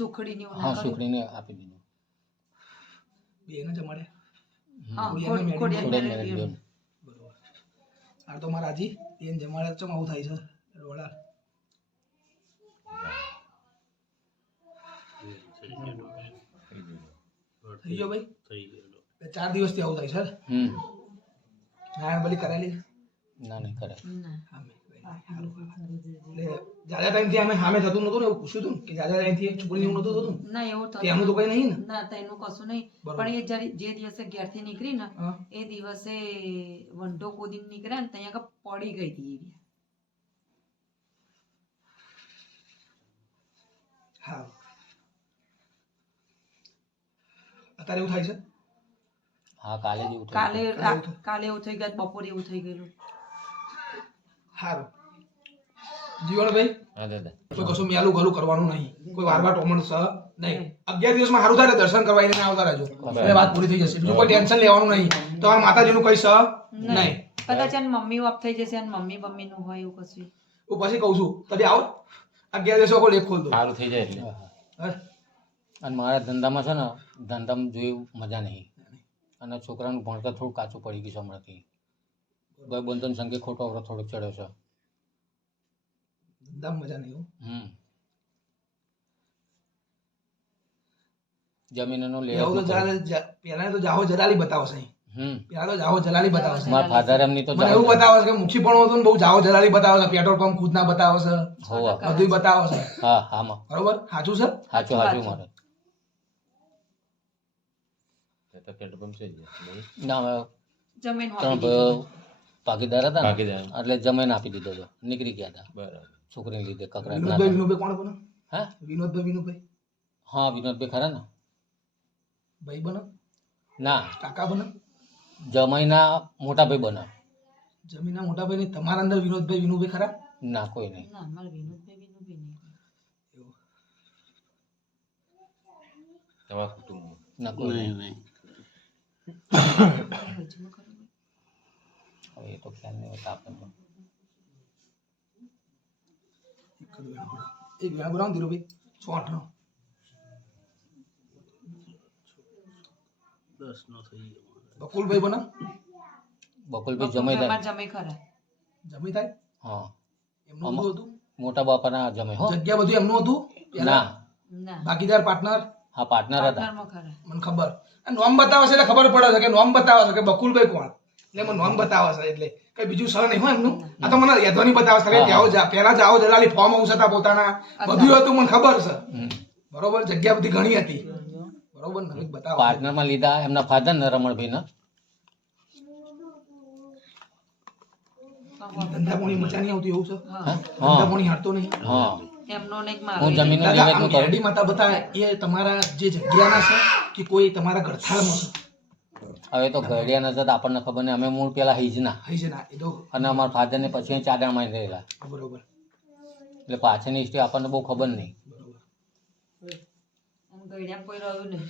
સુખડીની હા સુખડીને આપી દીધું. બેને જમાડે હા ખોડિયાર ખોડિયાર ખોડિયાર મેળવી મેળવી દીધું. બરોબર. આ તો મારા રાજી બેન જમાડે ચમ આવું થાય છે રોડા થઈ ગયો ભાઈ થઈ ગયો. 4 દિવસથી આવું થાય છે નારાયણ બલી કરેલી ના નહીં કરે. ના. એટલે જાજા ટાઈમથી અમે સામે થતું નતું ને એવું પૂછ્યું હતું કે જાજા ટાઈમથી છોકરી એવું નતું થતું ના એવું તો ત્યાંનું તો કઈ નહીં ને ના તેનું કશું નહીં. બરોબર. પણ એ જ્યારે જે દિવસે ઘેરથી નીકળી ને હા. એ દિવસે વંટો કૂદીને નીકળ્યા ને ત્યાં આગળ પડી ગઈ હતી એ. હા અત્યારે એવું થાય છે હા કાલે જ એવું થયું. કાલે એવું થઈ ગયું, બપોરે એવું થઈ ગયેલું. સારું જીવણભાઈ હા દાદા. કોઈ કશું મેલું ઘરું કરવાનું નહીં કોઈ વારવાર ટોમણ સ નહીં 11 દિવસમાં સારું થાય દર્શન કરવા એને આવતા રહેજો એટલે વાત પૂરી થઈ જશે બીજું કોઈ ટેન્શન લેવાનું નહીં તમારા માતાજીનું કઈ સ નહીં કદાચ એની મમ્મી ઓફ થઈ જશે અને મમ્મી નું હોય એવું કશું. હું પછી કહું છું તમે આવો 11 દિવસો કોઈ લેખ ખોલ દો સારું થઈ જાય એટલે. હા. અને મારા ધંધામાં છે ને ધંધામાં જોયું મજા નહીં અને છોકરાનું ભણતર થોડું કાચું પડી ગયું છે હમણાંથી. ભાઈ બંધન સંગે ખોટો અવરો થોડોક ચડ્યો છે. ધંધામાં મજા નહીં હો. જમીનનો એવું તો લેવા પહેલા તો જાહો જલાલી બતાવો છે પહેલા તો જાહો જલાલી બતાવો છે મારા ફાધર એમની તો મને એવું બતાવે છે કે મુખી પણ હતું ને બહુ જાહો જલાલી બતાવે છે પેટ્રોલ પંપ ખુદ ના બતાવે છે હોવા. બધું બતાવે છે હા હા માં બરોબર સાચું છે સાચું સાચું મારે. ના હવે જમીન ત્રણ હોતી ભાઈઓ ભાગીદાર હતા ને એટલે જમીન આપી દીધો હતો નીકળી ગયા હતા છોકરીને લીધે વિનોદભાઈ કકરા. વિનોદભાઈ કોણ બનો હા વિનોદભાઈ હા વિનોદભાઈ ખરા ને. ભાઈ બનો ના કાકા બનો જમાઈના મોટા ભાઈ બના. જમીનના મોટા ભાઈ તમારા અંદર વિનોદભાઈ વિનુભાઈ ખરા ના કોઈ નહીં. ના અમારે વિનોદભાઈ વિનોદભાઈ નહીં. ના કોઈ નહીં. હવે એ તો ખ્યાલ નહીં હોતા આપણને. એક વેણા બનાવો ધીરુભાઈ 108 નો 10 નો થઈ ગયો. બકુલભાઈ બનો બકુલભાઈ જમાઈ થાય. અમારે જમાઈ ખરા. જમી થાય હા એમનું બધું હતું મોટા બાપાના જમાઈ હો. જગ્યા બધું એમનું હતું પહેલા? ના ના ભાગીદાર પાર્ટનર હા પાર્ટનર હતા. પાર્ટનરમાં ખરા. મને ખબર આ નોમ બતાવે છે એટલે ખબર પડે છે કે નોમ બતાવે છે કે બકુલભાઈ કોણ એટલે મને નોમ બતાવે છે એટલે કઈ બીજું સર નહીં હોય એમનું આ તો મને યાદવાની બતાવે છે કે જાઓ પહેલા જાઓ જલાલી ફોર્મ હાઉસ હતા પોતાના બધું હતું મને ખબર છે બરોબર જગ્યા બધી ઘણી હતી બરોબર ને બતાવો પાર્ટનરમાં લીધા એમના ફાધર ને રમણભાઈ ના. ધંધા પોણી મજા નહીં આવતી એવું છે હા. ધંધા પોણી હારતો નહીં હા એમનો ને એક હું મારો. જમીનનું દાદા નિવેદન આમ કરું. મેરડી માતા બતાવે એ તમારા જે જગ્યાના છે કે કોઈ તમારા ગળથાળમાં છે હવે તો ઘડિયા નજર આપણને ખબર નહીં. અમે મૂળ પેલા હિજના હઈ છે ના એ તો અને અમારા ફાધર ને પછી ચાદરમાં રહેલા બરોબર એટલે પાછળની હિસ્ટ્રી આપણને બહુ ખબર નહીં. બરોબર આમ ગયડા કોઈ રહ્યું નહીં.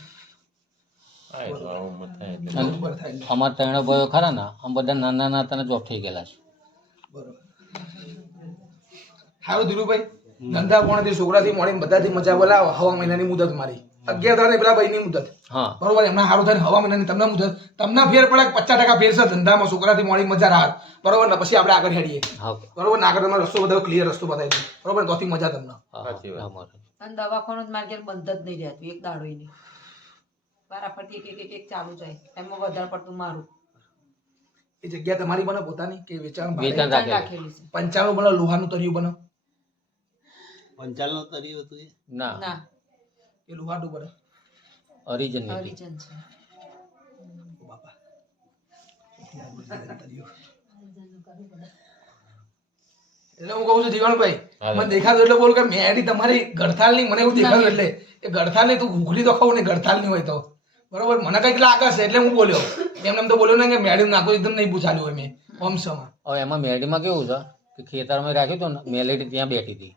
અને બરોબર થાય એટલે. અમારા ત્રણ ભાઈઓ ખરા ને આમ બધા નાના નાના હતા ને જોબ થઈ ગયેલા છે. બરોબર સારું ધીરુભાઈ ધંધા પોણાથી છોકરાથી મોડી બધાથી મજા બોલાવો હવા મહિનાની મુદત મારી 11 તારીખે પેલા ભાઈની મુદત હા બરોબર એમના સારું થાય ને હવા મહિનાની તમને મુદત તમને ફેર પડે 50% ફેર છે ધંધામાં છોકરાથી મોડી મજા રાહત બરોબર ને પછી આપણે આગળ હેડીએ હા બરોબર ને આગળ તમારો રસ્તો બધો ક્લિયર રસ્તો બતાવી દઉં બરોબર ને તોથી મજા તમને હા અમારે અને દવાખાનું જ મારે ઘેર બંધ જ નહીં રહેતું એક દાડો નહીં. વારાફરતી એક ચાલુ જાય એમાં વધારે પડતું મારું. એ જગ્યા તમારી બને પોતાની કે વેચાણ વેચાણ ભાડે? રાખેલું. રાખેલી છે. 95 બને લોહાનું તરિયું બને 55 નો તરી હતું એ. ના ના એ લોહાનું બને ઓરિજિન નહીં. હરિજન છે. ઓ બાપા એટલે હું કહું છું જીવણભાઈ મને દેખાતું એટલે બોલ કે મેડી તમારી ગળથાલ ની મને એવું દેખાતું એટલે એ ગળથાલ ની તું ઘૂઘરી તો ખાવ ને ગળથાલ ની હોય તો બરોબર મને કઈક લાગે છે એટલે હું બોલ્યો એમ તો બોલ્યો ને કે મેડી નાખો એકદમ નહીં પૂછાલ્યું હોય મેં વંશમાં હવે એમાં મેરડીમાં કેવું છે કે ખેતરમાં રાખ્યું હતું ને મેલેડી ત્યાં બેઠી હતી.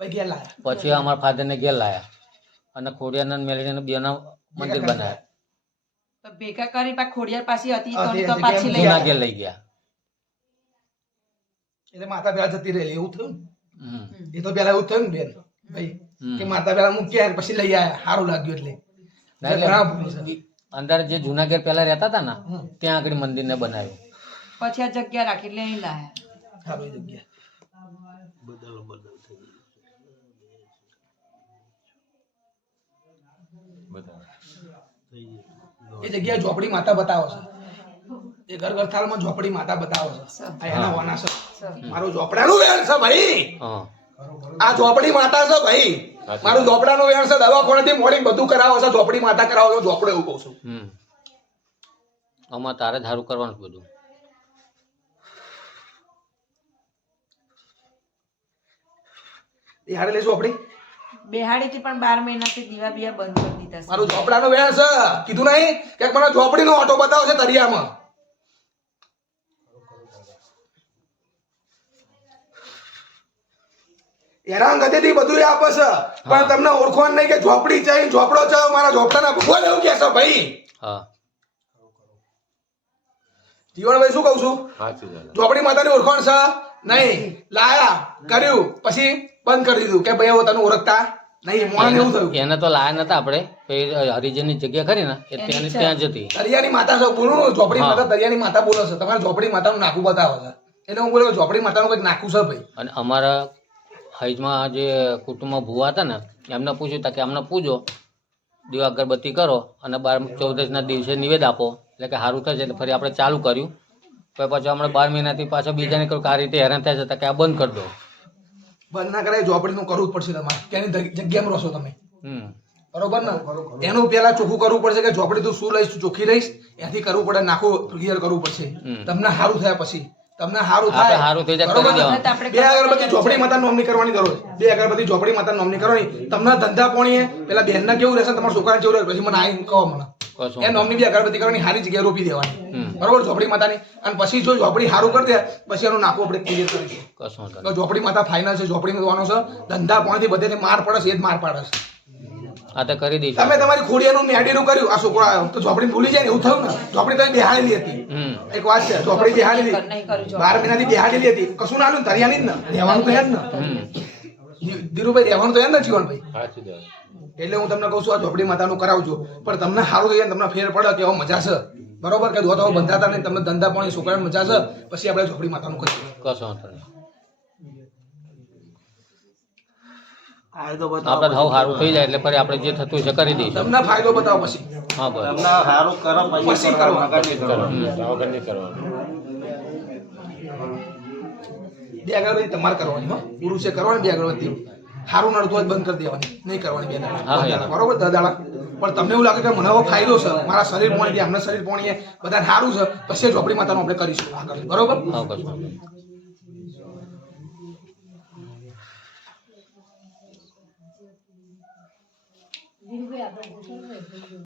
ભાઈ ગયા લાયા પછી અમારા ફાધરને ઘેર લાયા અને ખોડિયાના અને મેલેડીના બેના મંદિર બનાવ્યા. તો ભેગા કરી પાછી ખોડિયાર પાછી હતી હા, તે તો પાછી લઈ જૂના આવ્યા. ઘેર લઈ ગયા. એટલે માતા પેલા જતી રહેલી એવું થયું હમ. ને એ તો પેલા એવું થયું ને બેન ભાઈ કે માતા પેલા મૂક્યા પછી લઈ આયા સારું લાગ્યું એટલે ના, એટલે ઘણા ભૂલ છે. અંદર જે જૂના ઘેર પહેલા રહેતા હતા ને ત્યાં આગળ મંદિરને બનાવ્યું. પછી આ જગ્યા રાખી એટલે અહીં લાયા. સારું એ જગ્યા બદલ થઈ ગયું. થઈ ગયું. એ જગ્યાએ ઝોપડી માતા બતાવો છે. એ ઘર ગરથાળમાં ઝોપડી માતા બતાવો છે. આ એના હોના છે. મારું ઝોપડાનું વેણ છે ભાઈ. હા આ ઝોપડી માતા છે ભાઈ. મારું ઝોપડાનું વેણ છે. દવાખાનેથી મોડી બધું કરાવો છે. ઝોપડી માતા કરાવો છો. ઝોપડો એવું કહું છું. આમાં તારે જ સારું કરવાનું છે બધું. એ હારે લઈશું આપડી બેહાડીથી પણ 12 મહિનાથી દીવા બીવા બંધ કરી દીધા છે. મારું ઝોપડાનું વેણ છે. કીધું નહીં કે મને ઝોપડીનો ઓટો બતાવો છે તરિયામાં. હેરાનગતિથી બધું આપે છે પણ તમને ઓળખવાનું નહીં કે ઝોપડી છે ઝોપડો છે મારા ઝોપડાના ભગવાન એવું કે છે ભાઈ. હા જીવનભાઈ શું કહું છું ઝોપડી માતાની ઓળખાણ છે નહીં લાયા કર્યું પછી બંધ કરી દીધું કે ભાઈ હવે તને ઓળખતા નહીં મોણ એવું થયું. એને તો લાયા નતા આપણે હરિજનની જગ્યા ખરી ને એ ત્યાં જ હતી. દરિયાની માતા છે બોલું ઝોપડી માતા દરિયાની માતા બોલે છે તમારે ઝોપડી માતાનું નાખું બતાવે છે એટલે હું બોલ્યો ઝોપડી માતાનું કંઈક નાખું છે ભાઈ. અને અમારા હૈજમાં જે કુટુંબમાં ભૂવા હતા ને એમને પૂછ્યું તા કે અમને પૂજો દીવા અગરબત્તી કરો અને 14ના દિવસે નિવેદ આપો એટલે કે સારું થશે એટલે ફરી આપણે ચાલુ કર્યું. પછી હમણાં 12 મહિનાથી પાછા બીજાને કહ્યું કે આ રીતે હેરાન થાય છે કે આ બંધ કરી દો. બંધ ના કરાય ઝોપડીનું કરવું જ પડશે તમારે ત્યાંની જગ્યામાં રહો છો તમે બરોબર ને એનું પેલા ચોખ્ખું કરવું પડશે કે ઝોપડી તું શું લઈશ તું ચોખ્ખી રહીશ એનાથી કરવું પડે નાખું ક્લિયર કરવું પડશે તમને સારું થયા પછી તમને સારું થાય સારું થઈ જાય બરોબર કરી ને? દેવાનું. 2 અગરબત્તી ઝોપડી માતા નોમની કરવાની દરરોજ 2 અગરબત્તી ઝોપડી માતા નોમની કરવાની તમને ધંધા પોણીએ પેલા બેન ના કેવું રહેશે તમારા છોકરાને કેવું રહેશે પછી મને આવીને કહો મને કશું એ નોમની 2 અગરબત્તી કરવાની સારી જગ્યાએ રોપી દેવાની બરોબર ઝોપડી માતાની અને પછી જો ઝોપડી સારું કરી દે પછી એનું નાખું આપણે ક્લિયર કરીશું. કશું વાંધો તો ઝોપડી માતા ફાઇનલ છે ઝોપડીમાં જોવાનો છે ધંધા પોણીથી બધેથી માર પડે છે એ જ માર પાડે છે. નહીં. આ તો કરી દઈશું. તમે તમારી ખોડિયાનું મેડીનું કર્યું આ છોકરો આવ્યો તો ઝોપડી ભૂલી જાય ને એવું થયું ને ઝોપડી તમે બેહાડેલી હતી એક વાત છે ઝોપડી બેહાડેલી નહીં કર્યું 12 મહિનાથી બેહાડેલી હતી કશું ના આવ્યું ને તરિયાની જ ને રહેવાનું તો યાદ ને ધીરુભાઈ રહેવાનું તો યાદ ને જીવનભાઈ એટલે હું તમને કહું છું આ ઝોપડી માતાનું કરાવજો પણ તમને સારું થઈ જાય તમને ફેર પડે કે મજા છે બરોબર કે દોતો બંધાતા નહીં તમને ધંધા પાણી છોકરાને મજા છે પછી આપણે ઝોપડી માતાનું કરીશું. કશું વાંધો નહીં. આ તો બતાવો. આપણે હવે સારું થઈ જાય એટલે ફરી આપણે જે થતું હોય છે કરી દઈશું. તમને ફાયદો બતાવો પછી હા બસ તમને સારું કરો પછી પછી કરો. કરો નકર નહીં કરો. બે અગરબત્તી તમારે કરવાની હો પુરુષે કરવાની 2 અગરબત્તી સારું નડતું હોય તો બંધ કરી દેવાની નહીં કરવાની 2 દાડા બરોબર 10 દાડા પણ તમને એવું લાગે કે મને હવે ફાયદો છે મારા શરીર પોણી એમના શરીર પોણી બધા સારું છે પછી ઝોપડી માતાનું આપણે કરીશું આગળ બરોબર હા કશું વાંધો નહીં.